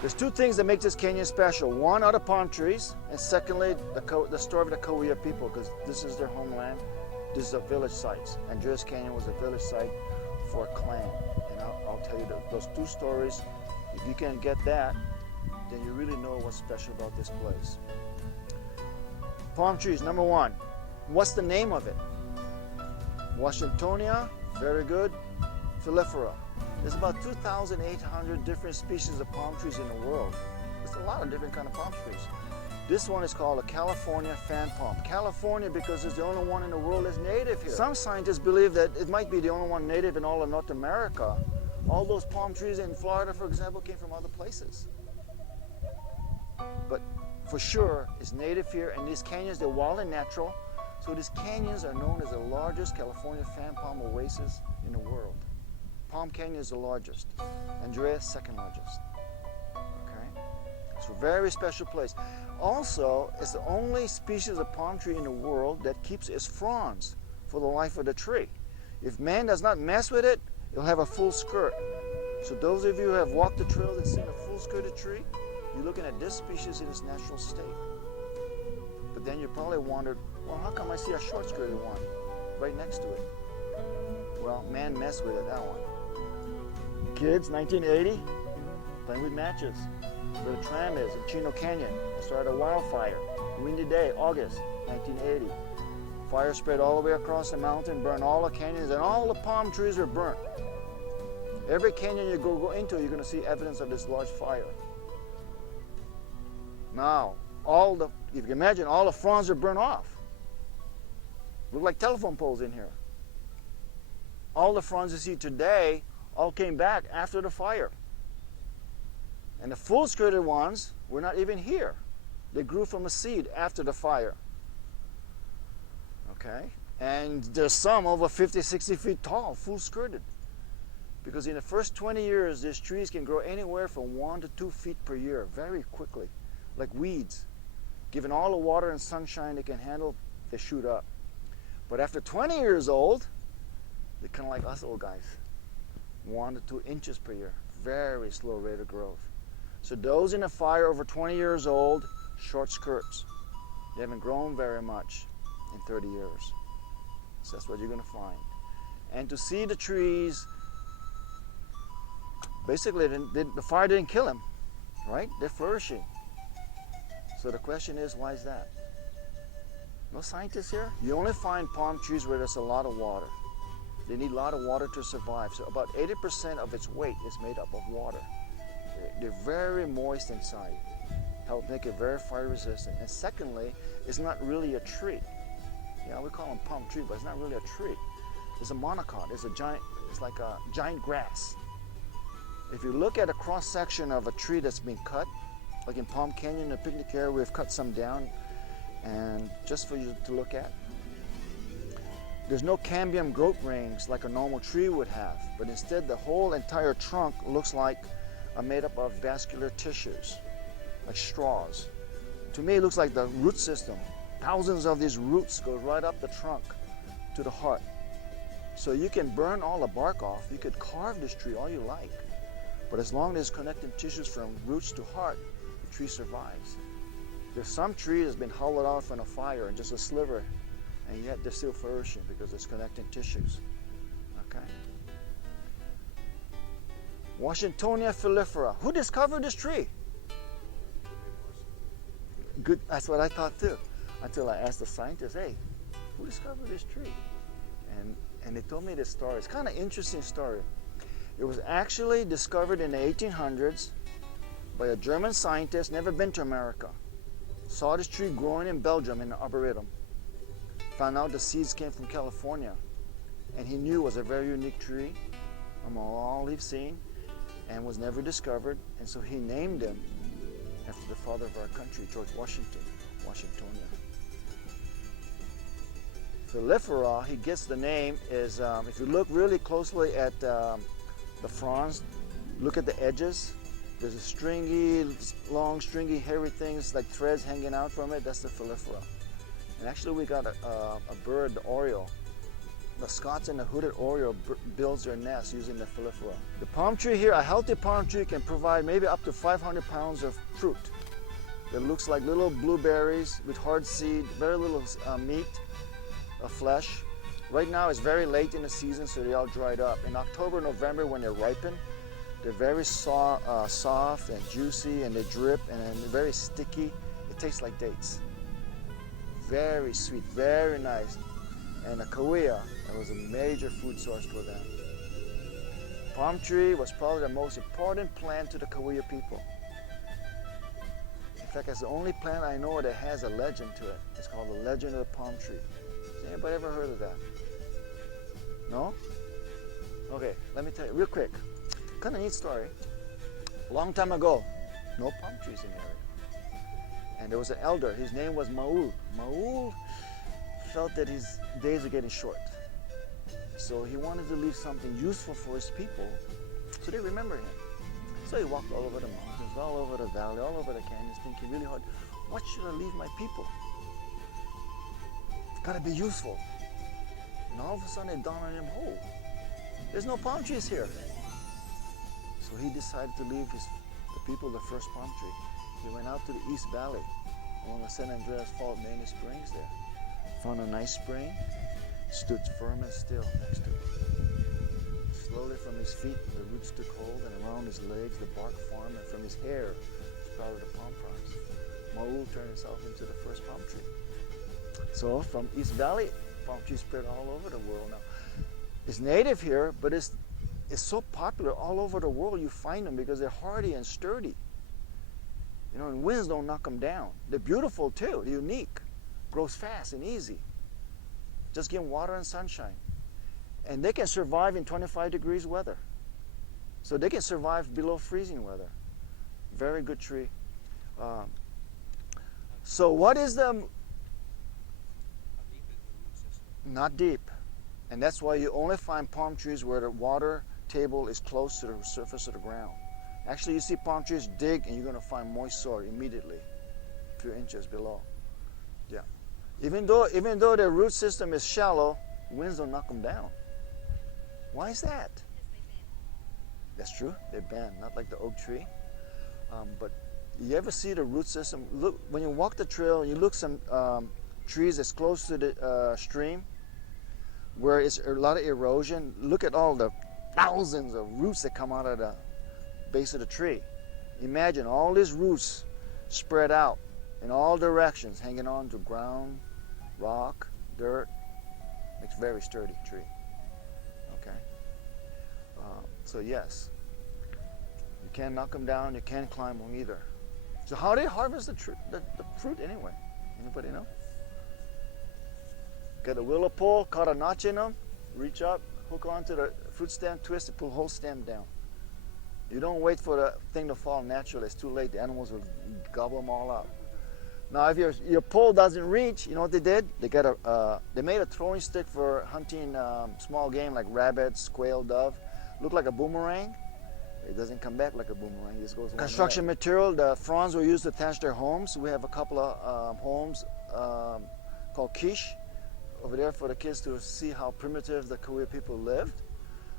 There's two things that make this canyon special. One are the palm trees, and secondly, the story of the Kauai people, because this is their homeland. This is a village site. Andreas Canyon was a village site for a clan. And I'll tell you those two stories. If you can get that, then you really know what's special about this place. Palm trees, number one. What's the name of it? Washingtonia, very good. Filifera. There's about 2,800 different species of palm trees in the world. There's a lot of different kind of palm trees. This one is called a California fan palm. California because it's the only one in the world that's native here. Some scientists believe that it might be the only one native in all of North America. All those palm trees in Florida, for example, came from other places. But for sure, it's native here, and these canyons, they're wild and natural. So these canyons are known as the largest California fan palm oasis in the world. Palm Canyon is the largest. Andreas, second largest. Okay? It's a very special place. Also, it's the only species of palm tree in the world that keeps its fronds for the life of the tree. If man does not mess with it, it'll have a full skirt. So those of you who have walked the trail and seen a full skirted tree, you're looking at this species in its natural state. But then you probably wondered, well, how come I see a short skirted one right next to it? Well, man messed with it, that one. Kids, 1980, playing with matches. Where the tram is in Chino Canyon. I started a wildfire. Windy day, August 1980. Fire spread all the way across the mountain, burned all the canyons, and all the palm trees were burnt. Every canyon you go into, you're going to see evidence of this large fire. Now, if you can imagine, all the fronds are burnt off. Look like telephone poles in here. All the fronds you see today all came back after the fire. And the full-skirted ones were not even here. They grew from a seed after the fire. Okay? And there's some over 50, 60 feet tall, full-skirted. Because in the first 20 years, these trees can grow anywhere from 1 to 2 feet per year, very quickly, like weeds. Given all the water and sunshine they can handle, they shoot up. But after 20 years old, they're kind of like us old guys. 1 to 2 inches per year. Very slow rate of growth. So those in the fire over 20 years old, short skirts. They haven't grown very much in 30 years. So that's what you're going to find. And to see the trees, basically the fire didn't kill them, right? They're flourishing. So the question is, why is that? No scientists here? You only find palm trees where there's a lot of water. They need a lot of water to survive. So about 80% of its weight is made up of water. They're very moist inside. Help make it very fire resistant. And secondly, it's not really a tree. Yeah, we call them palm tree, but it's not really a tree. It's a monocot. It's like a giant grass. If you look at a cross section of a tree that's been cut, like in Palm Canyon, the picnic area, we've cut some down, and just for you to look at. There's no cambium growth rings like a normal tree would have, but instead the whole entire trunk looks like made up of vascular tissues, like straws. To me, it looks like the root system. Thousands of these roots go right up the trunk to the heart. So you can burn all the bark off. You could carve this tree all you like. But as long as connecting tissues from roots to heart, the tree survives. There's some tree that's been hollowed out from a fire and just a sliver, and yet they're still flourishing because it's connecting tissues. Okay. Washingtonia filifera. Who discovered this tree? Good. That's what I thought too, until I asked the scientists, "Hey, who discovered this tree?" And they told me this story. It's kind of interesting story. It was actually discovered in the 1800s by a German scientist, never been to America. Saw this tree growing in Belgium in the Arboretum. Found out the seeds came from California. And he knew it was a very unique tree among all he've seen and was never discovered. And so he named him after the father of our country, George Washington, Washingtonia. Filifera, he gets the name, is if you look really closely at the fronds, look at the edges. There's a stringy, long, stringy, hairy things like threads hanging out from it. That's the filifera. And actually, we got a bird, the oriole. The Scots and the hooded oriole builds their nest using the filifera. The palm tree here, a healthy palm tree can provide maybe up to 500 pounds of fruit. It looks like little blueberries with hard seed, very little meat. Of flesh. Right now it's very late in the season, so they all dried up. In October, November, when they ripen, they're very soft and juicy, and they drip, and they're very sticky. It tastes like dates. Very sweet, very nice. And the kawia, that was a major food source for them. Palm tree was probably the most important plant to the Kawia people. In fact, it's the only plant I know that has a legend to it. It's called the Legend of the Palm Tree. Has anybody ever heard of that? No? Okay, let me tell you real quick. Kind of neat story. A long time ago, no palm trees in the area. And there was an elder, his name was Maul. Maul felt that his days were getting short. So he wanted to leave something useful for his people so they remember him. So he walked all over the mountains, all over the valley, all over the canyons, thinking really hard, what should I leave my people? It's gotta be useful. And all of a sudden it dawned on him, oh, there's no palm trees here. So he decided to leave the people the first palm tree. He went out to the East Valley along the San Andreas Fault, many springs there. Found a nice spring, stood firm and still next to it. Slowly from his feet, the roots took hold, and around his legs, the bark formed, and from his hair sprouted the palm fronds. Maul turned himself into the first palm tree. So from East Valley, palm trees spread all over the world now. It's native here, but it's so popular all over the world. You find them because they're hardy and sturdy. You know, and winds don't knock them down. They're beautiful too. They're unique. Grows fast and easy. Just give them water and sunshine. And they can survive in 25 degrees weather. So they can survive below freezing weather. Very good tree. So what is the... Not deep. And that's why you only find palm trees where the water table is close to the surface of the ground. Actually, you see palm trees dig and you're going to find moist soil immediately, a few inches below. Yeah. Even though their root system is shallow, winds don't knock them down. Why is that? That's true. They bend, not like the oak tree. But you ever see the root system? Look, when you walk the trail, you look some trees that's close to the stream, where it's a lot of erosion. Look at all the thousands of roots that come out of the base of the tree. Imagine all these roots spread out in all directions, hanging on to ground, rock, dirt. Makes a very sturdy tree. Okay. So yes, you can't knock them down. You can't climb them either. So how do they harvest the fruit anyway? Anybody know? Get a willow pole, cut a notch in them, reach up, hook onto the fruit stem, twist it, pull the whole stem down. You don't wait for the thing to fall naturally. It's too late. The animals will gobble them all up. Now, if your pole doesn't reach, you know what they did? They made a throwing stick for hunting small game like rabbits, quail, dove. Look like a boomerang. It doesn't come back like a boomerang. It just goes one Construction way. material, the fronds were used to attach their homes. We have a couple of homes called quiche over there for the kids to see how primitive the Kauai people lived.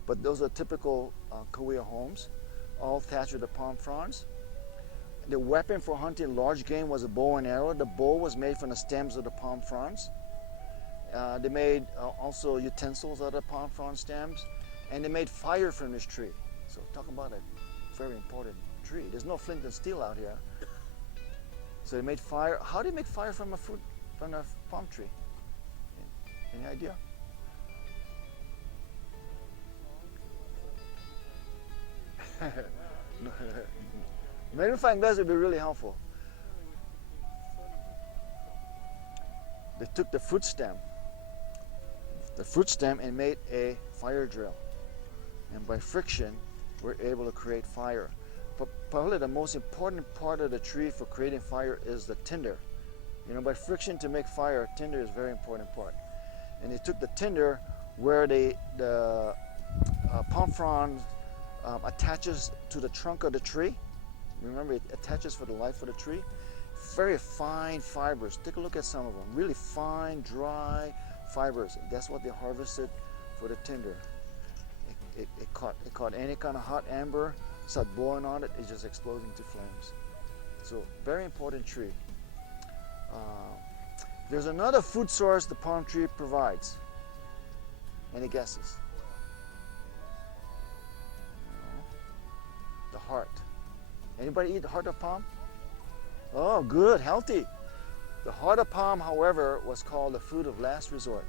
But those are typical Kauai homes, all thatched with the palm fronds. The weapon for hunting large game was a bow and arrow. The bow was made from the stems of the palm fronds. They made also utensils out of palm frond stems, and they made fire from this tree. So talk about a very important tree. There's no flint and steel out here. So they made fire. How do you make fire from a palm tree? Any idea? Magnifying glass would be really helpful. They took the fruit stem and made a fire drill. And by friction, we're able to create fire. But probably the most important part of the tree for creating fire is the tinder. You know, by friction to make fire, tinder is a very important part. And they took the tinder where the palm frond attaches to the trunk of the tree. Remember, it attaches for the life of the tree. Very fine fibers. Take a look at some of them. Really fine, dry fibers. That's what they harvested for the tinder. It caught any kind of hot amber, started blowing on it, it's just exploding into flames. So, very important tree. There's another food source the palm tree provides. Any guesses? The heart. Anybody eat the heart of palm? Oh, good, healthy. The heart of palm, however, was called the food of last resort.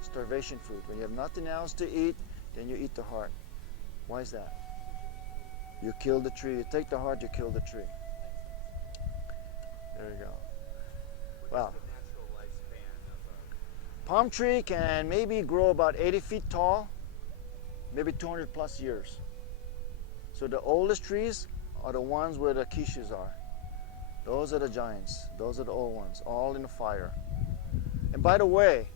Starvation food. When you have nothing else to eat, then you eat the heart. Why is that? You kill the tree. You take the heart, you kill the tree. There you go. Wow. Palm tree can maybe grow about 80 feet tall, maybe 200 plus years. So the oldest trees are the ones where the quiches are. Those are the giants. Those are the old ones, all in the fire. And by the way,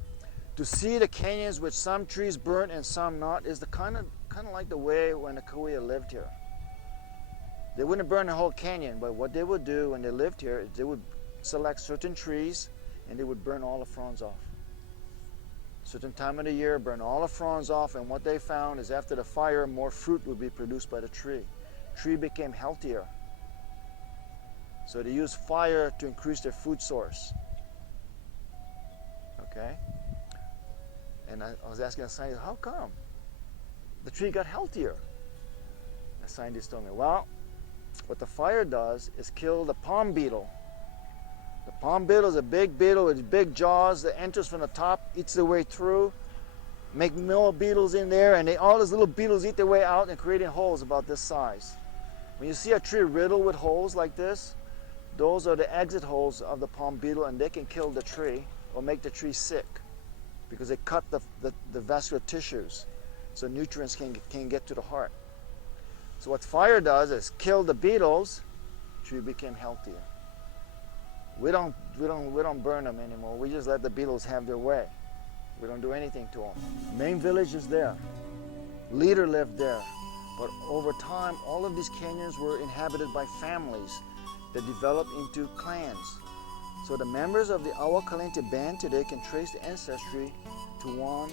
to see the canyons with some trees burnt and some not is the kind of like the way when the Kauai lived here. They wouldn't burn the whole canyon, but what they would do when they lived here is they would select certain trees and they would burn all the fronds off. Certain time of the year, burn all the fronds off, and what they found is after the fire, more fruit would be produced by the tree. Tree became healthier. So they used fire to increase their food source. Okay? And I was asking a scientist, how come the tree got healthier? The scientist told me, well, what the fire does is kill the palm beetle. The palm beetle is a big beetle with big jaws that enters from the top, eats their way through, make more beetles in there, and all those little beetles eat their way out and creating holes about this size. When you see a tree riddled with holes like this, those are the exit holes of the palm beetle, and they can kill the tree or make the tree sick because they cut the vascular tissues so nutrients can get to the heart. So what fire does is kill the beetles, tree became healthier. We don't burn them anymore. We just let the beetles have their way. We don't do anything to them. Main village is there. Leader lived there. But over time, all of these canyons were inhabited by families that developed into clans. So the members of the Awa Kalente band today can trace the ancestry to one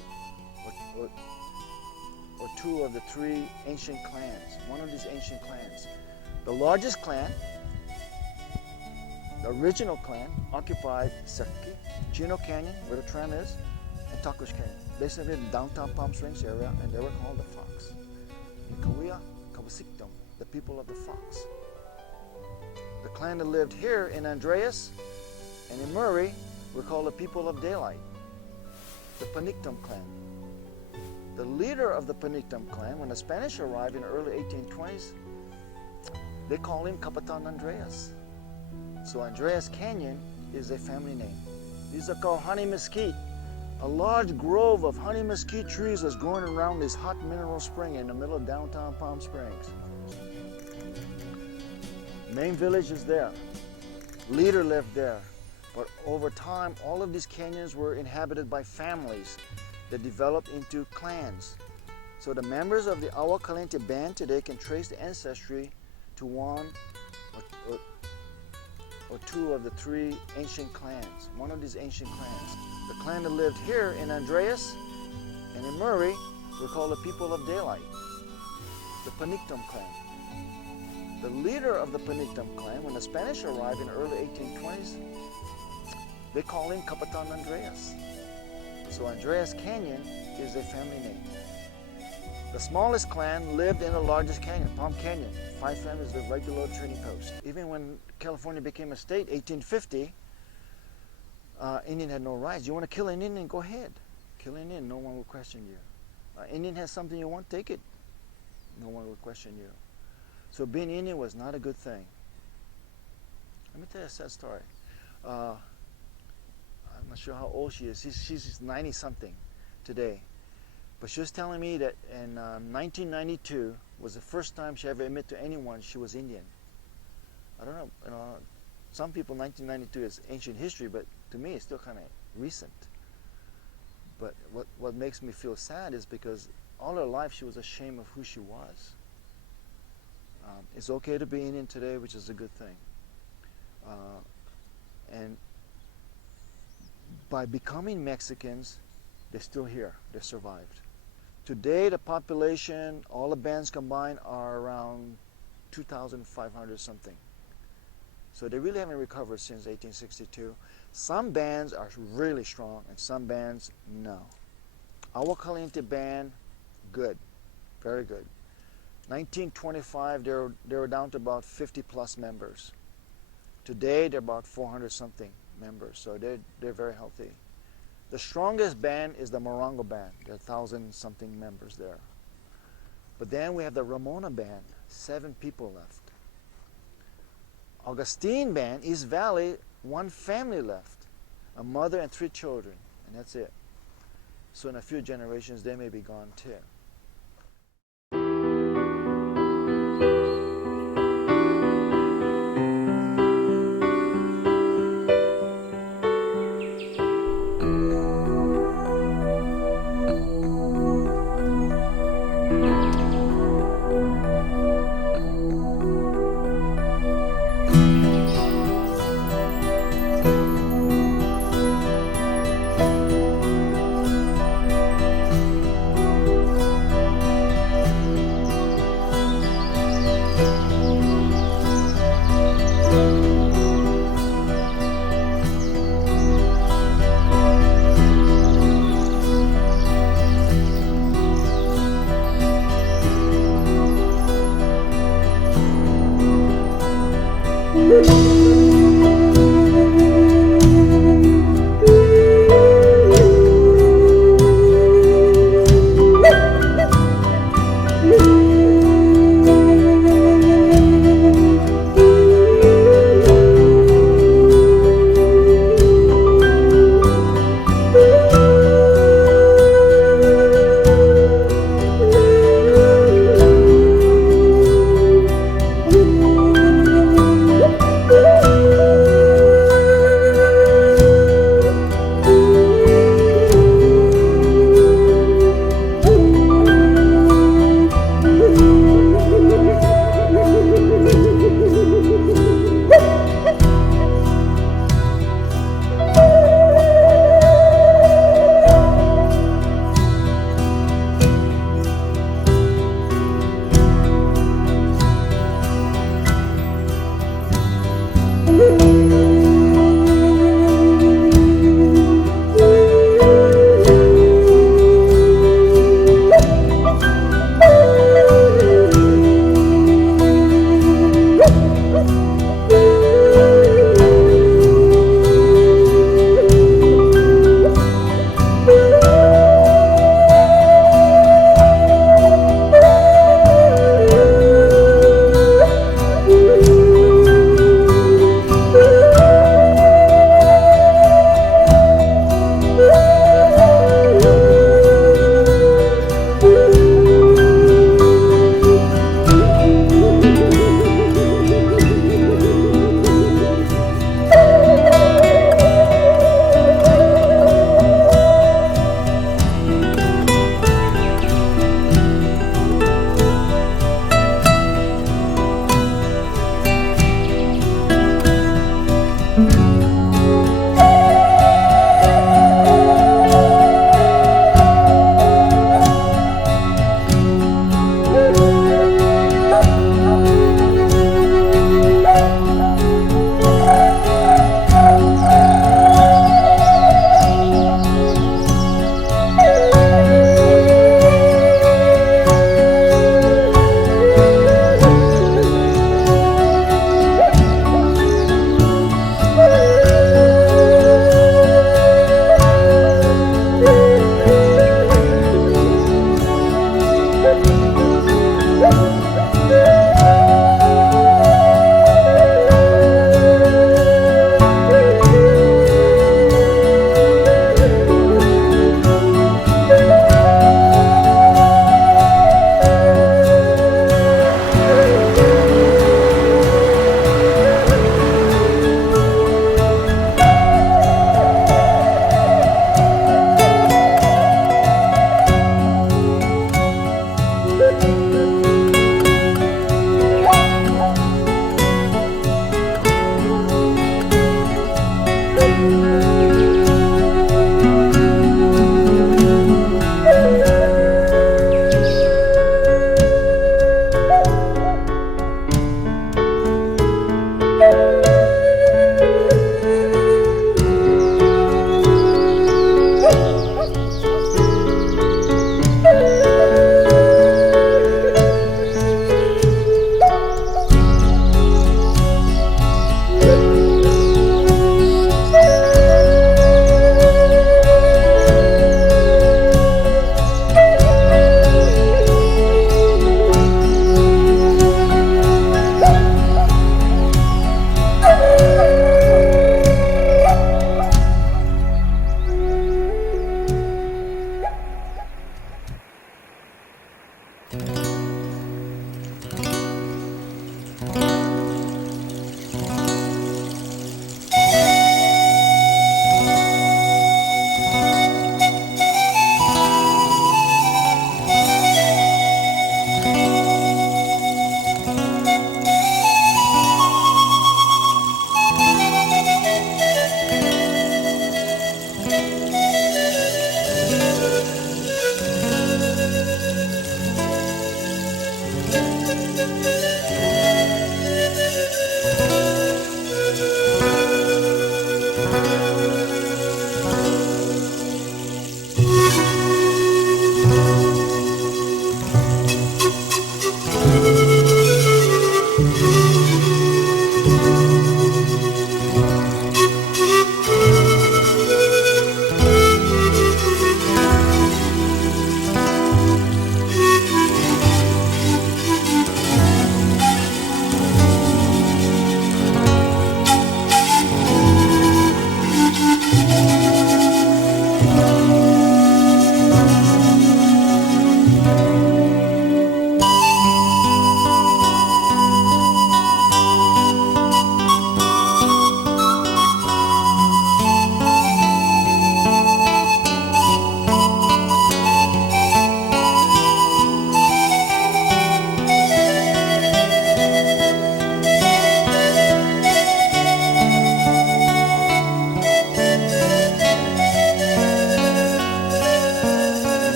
or two of the three ancient clans, one of these ancient clans. The largest clan, the original clan, occupied Seki, Chino Canyon, where the tram is, and Takush Canyon, basically in downtown Palm Springs area, and they were called the Fox. In Kauai, Kawasiktam, the people of the Fox. The clan that lived here in Andreas and in Murray were called the people of daylight, the Panictum clan. The leader of the Panictum clan, when the Spanish arrived in the early 1820s, they called him Capitan Andreas. So Andreas Canyon is a family name. These are called honey mesquite. A large grove of honey mesquite trees was growing around this hot mineral spring in the middle of downtown Palm Springs. Main village is there. Leader lived there. But over time, all of these canyons were inhabited by families that developed into clans. So the members of the Agua Caliente band today can trace the ancestry to one or two of the three ancient clans, one of these ancient clans. The clan that lived here in Andreas and in Murray were called the people of daylight, the Panictum clan. The leader of the Panictum clan, when the Spanish arrived in the early 1820s, they call him Capitan Andreas. So Andreas Canyon is a family name. The smallest clan lived in the largest canyon, Palm Canyon. 5 families lived right below the trading post. Even when California became a state, 1850, Indian had no rights. You want to kill an Indian, go ahead. Kill an Indian, no one will question you. Indian has something you want, take it. No one will question you. So being Indian was not a good thing. Let me tell you a sad story. I'm not sure how old she is. She's 90 something today. But she was telling me that in 1992 was the first time she ever admitted to anyone she was Indian. I don't know, some people 1992 is ancient history, but to me it's still kind of recent. But what makes me feel sad is because all her life she was ashamed of who she was. It's okay to be Indian today, which is a good thing. And by becoming Mexicans, they're still here, they survived. Today the population, all the bands combined, are around 2,500 something. So they really haven't recovered since 1862. Some bands are really strong and some bands, no. Agua Caliente band, good, very good. 1925, they were down to about 50 plus members. Today they're about 400 something members, so they're very healthy. The strongest band is the Morongo band. There are 1,000 something members there. But then we have the Ramona band, 7 people left. Augustine band, East Valley, 1 family left, a mother and 3 children, and that's it. So in a few generations they may be gone too.